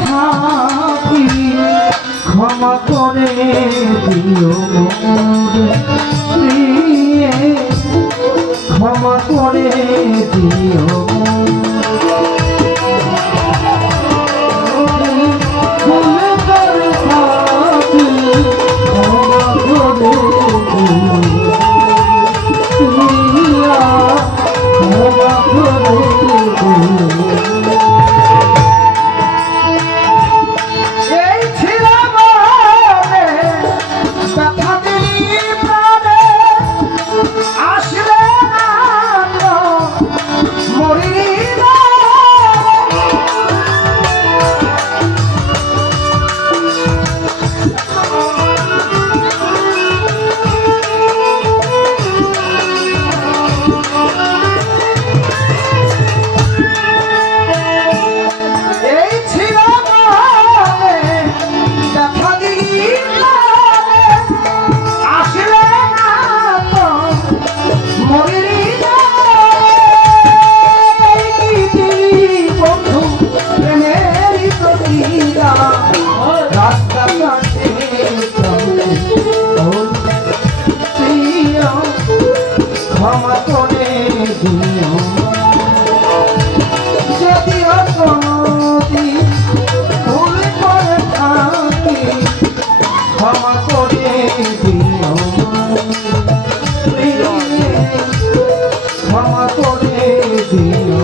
থাকি ক্ষমা করে দিও প্রিয়ে ক্ষমা করে দিও ক্ষমা করে দিও যদিও কোনদিন ভুল করে থাকি ক্ষমা করে দিও ক্ষমা করে দিও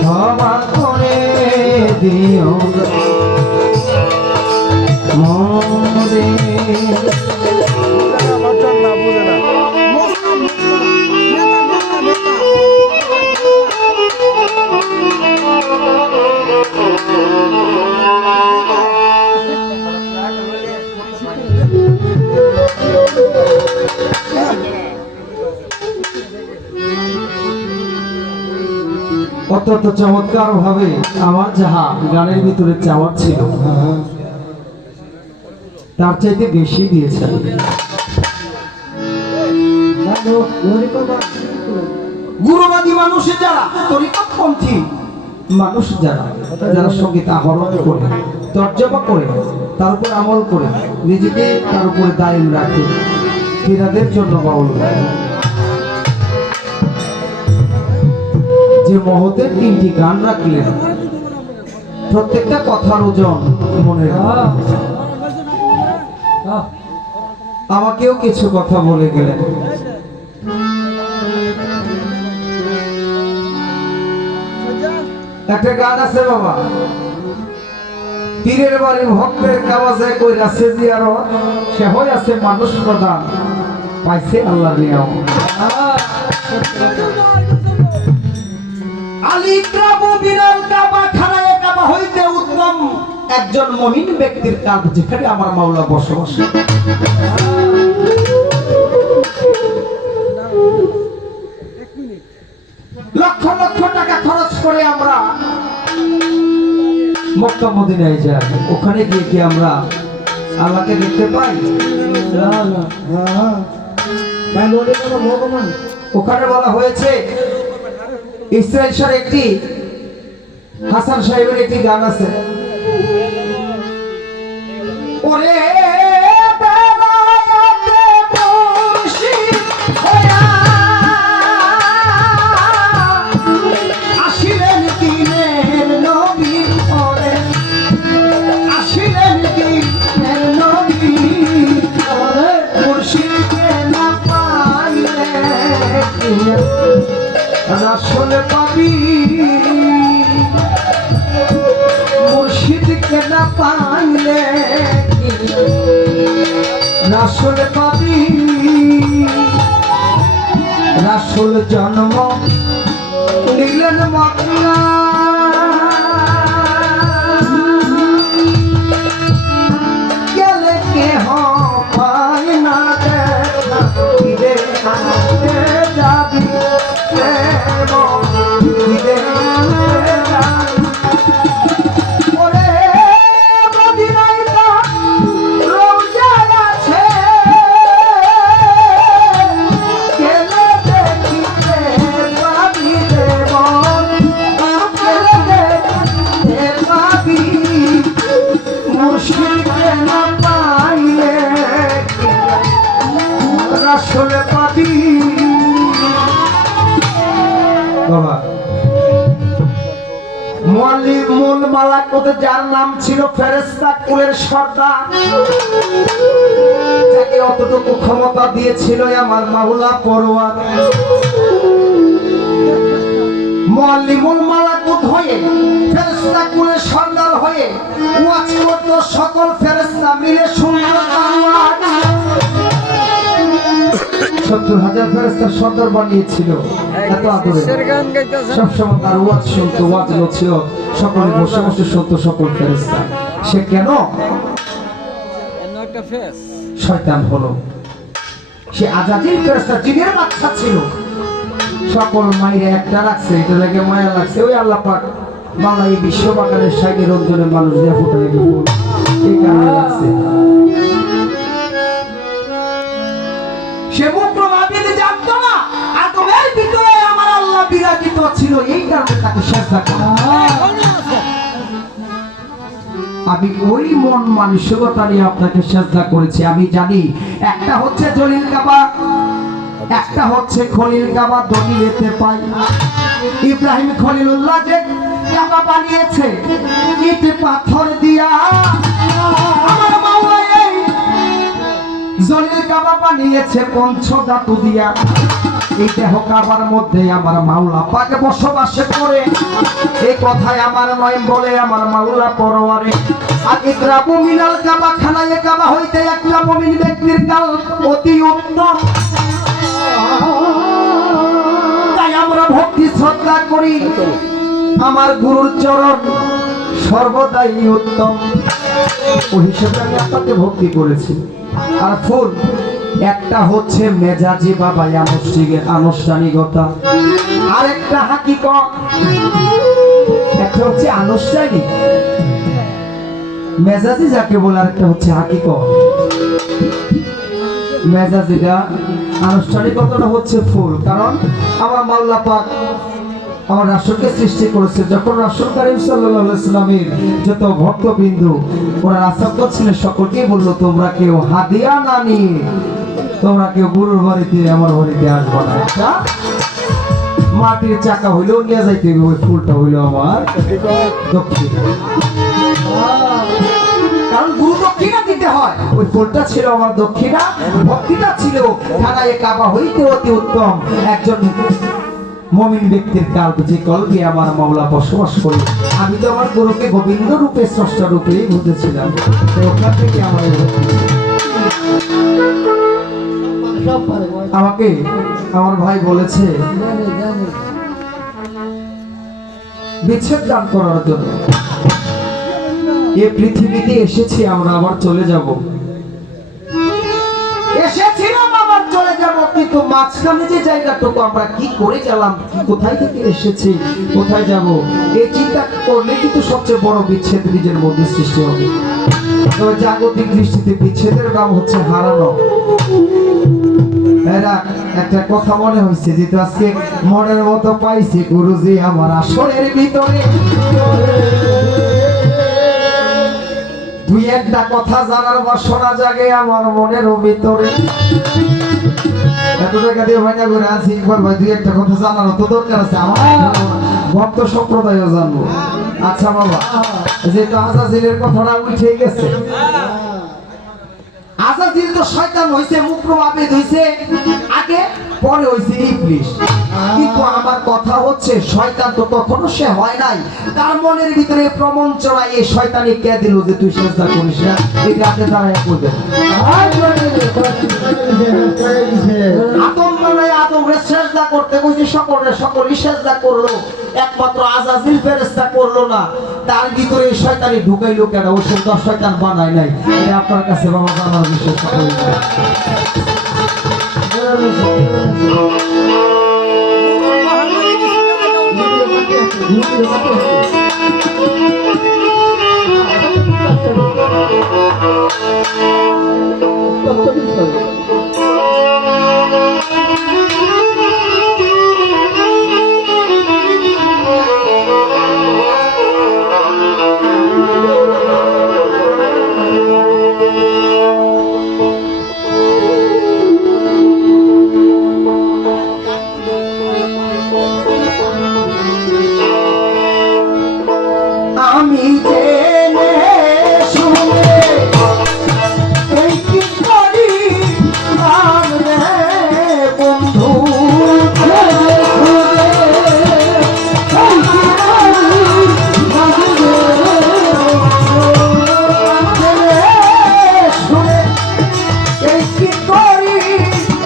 ক্ষমা করে দিও মোরে অত্যন্ত চমৎকার ভাবে আমার যাহা গানের ভিতরে চাওয়ার ছিল তার চাইতে বেশি দিয়েছেন। গুরুবাদী মানুষের যারা তরিকতপন্থী মানুষ যারা যারা সঙ্গীত আহরণ করে তর্জমা করে তার উপর আমল করে নিজেকে তার উপরে দায়ী রাখে ফিরাদের জন্য বাউল যে মহতের 3টি গান রাখলেন প্রত্যেকটা কথার ওজন মনে আমাকেও কিছু কথা বলে গেলেন। একটা গান আছে বাবা, পীরের বাড়ি ভক্তের কাওয়াজে কইরা সেজিয়ারত সে হই আছে মানুষ প্রধান পাইছে আল্লাহ নিয়াম আলী কাবু বিরাল কাবা খানায়ে কাবা হইতে উত্তম একজন মুমিন ব্যক্তির কাজ যেখানে আমার মাওলা বসবাস। লক্ষ লক্ষ টাকা খরচ করে আমরা মক্কা মদিনায় যাই, ওখানে গিয়ে কি আমরা আল্লাহকে দেখতে পাই? ওখানে বলা হয়েছে ইসরাইল শাহর একটি হাসান সাহেবের একটি গান আছে, ওরে রাসূল পাবি মুর্শিদকে না পাইলে রাসূল পাবি রাসূল জন্ম নিলেন মক্কা গেলে কেহ পায় না দেখা ফিরে আসতে যাবি দেব বাবা মুআল্লিমুল মালাকুত যার নাম ছিল ফেরেশতা কুলের সর্দার, যাকে অতটুকু ক্ষমতা দিয়েছিল আমার মাওলা পরওয়ার। মুআল্লিমুল মালাকুত হয়ে ফেরেশতা কুলের সর্দার হয়ে ওয়াজ করত সকল ফেরেশতা মিলে শুনল তার ওয়াজ। ৭০,০০০ ফেরেশতার সর্দার বানিয়েছিল এত আদরে, সবসময় তার ওয়াজ শুনতো, ওয়াজ ছিল সকলে বসে বসে শুনতো সকল ফেরেশতা। সে কেন শয়তান হলো? সে আজাজিল ফেরেশতা জিনের বাচ্চা ছিল, সকল মায়ের একটা রাখছে, এটা লাগে মায়া লাগছে। ওই আল্লাহ পাক বাংলা এই বিশ্ব বাগানের সাইডের অঞ্চলে মানুষ দিয়ে ফুটে এই কারণে লাগছে। সে মুক্তভাবে জানতো না আদমের ভিতরে আমার আল্লাহ বিরাজিত ছিল, এই কারণে তাকে সেজদা করা। আমি ওই মন মানসিকতা নিয়ে আপনাকে সেজদা করেছি। আমি জানি একটা হচ্ছে জলিল কাবা, একটা হচ্ছে খলিল কাবা, দলিলেতে পাই ইব্রাহিম খলিলুল্লাহ যে কাবা বানিয়েছে ইট পাথর দিয়া, আমার মাওলা এই জলিল কাবা বানিয়েছে পঞ্চধাতু দিয়া। এই দেহ কাবার মধ্যে আমার মাওলা পাক বসবাস করে, এই কথাই আমার নয় বলে আমার মাওলা পরওয়ারে। আর ইকরাবু মিনাল কাবা, খানায়ে কাবা হইতে একটা মুমিন ব্যক্তির কাল অতি উত্তম। তাই আমরা ভক্তি শ্রদ্ধা করি, আমার গুরুর চরণ সর্বদাই উত্তম। ওই হিসেবে আমি আপনাকে ভক্তি করেছি। আর ফুল একটা হচ্ছে মেজাজি বাবা আনুষ্ঠানিকতা, আর একটা হাকিকত। একটা হচ্ছে আনুষ্ঠানিক মেজাজি যাকে বলে, আর একটা হচ্ছে হাকিকত। মেজাজিটা আনুষ্ঠানিকতাটা হচ্ছে ফুল, কারণ আমার মাওলা পাক আমার রাসূলকে সৃষ্টি করেছে। যখন রাসূল কারীম সাল্লাল্লাহু আলাইহি ওয়াসাল্লামের যত ভক্তবৃন্দ ওরা রাসূল ছিলেন, সকলকে বললো তোমরা কেউ হাদিয়া না নিয়ে তোমরা কেউ গুরুর বাড়িতে আমার বাড়িতে আসবে না। একটা মাটির চাকা হইলেও নিয়ে যাইতে হবে, ওই ফুলটা হইলো আমার দক্ষিণ, কারণ গুরু দক্ষিণা দিতে হয়। ওই ফুলটা ছিল আমার দক্ষিণা, ভক্তিটা ছিল খানায়ে কাবা হইতে অতি উত্তম। একজন মুমিন ব্যক্তির কাল্প যে কলবে আমার মাওলা বসবাস করে। আমি তো আমার গুরুকে গোবিন্দ রূপে স্রষ্টা রূপেই বুঝেছিলাম, ওখান থেকে আমার আমাকে আমার ভাই বলেছে বিচ্ছেদ দান করার জন্য। এই পৃথিবীতে এসেছি আমরা, আবার চলে যাব, এসেছিলাম আবার চলে যাব, কিন্তু মাঝখানে যে জায়গাটুকু আমরা কি করে গেলাম, কোথায় থেকে এসেছি, কোথায় যাব, এই চিন্তা করলে কিন্তু সবচেয়ে বড় বিচ্ছেদ নিজের মধ্যে সৃষ্টি হবে। তবে জাগতিক দৃষ্টিতে বিচ্ছেদের নাম হচ্ছে হারানো। এরা একটা কথা মনে হয়েছে, যেহেতু আজকে মনের মতো পাইছি গুরুজি আমার আসরের ভিতরে, দুই একটা কথা জানার বাসনা জাগে আমার মনের ভিতরে। এত টাকা দিয়ে ভাইনা করে আছি, একবার ভাই দুই একটা কথা জানার তো দরকার আছে, আমার ভক্ত সম্প্রদায়ও জানবো। আচ্ছা বাবা, যেহেতু আজাজিলের কথাটা উঠে গেছে, আজাজিল তো শয়তান হইছে, মুক্রমাবিদ হইছে আগে, পরে হইছে ইবলিস। কিন্তু আমার কথা হচ্ছে শয়তান তো কখনো সে হয় নাই, তার মনের ভিতরে প্রমঞ্চনা এই শয়তানি কে দিল যে তুই সেজদা করিস না, এই রাতে দাঁড়ায় করবে। আদম বানায় আদমরে সেজদা করতে কইছে, সকলে সেজদা করলো, একমাত্র আজাজিল ফেরেশতা করলো না। তার ভিতরে এই শয়তানি ঢুকাইলো কেন? ও সব শয়তান বানায় নাই। এটা আপনার কাছে বাবা জানার বিষয়। সকলে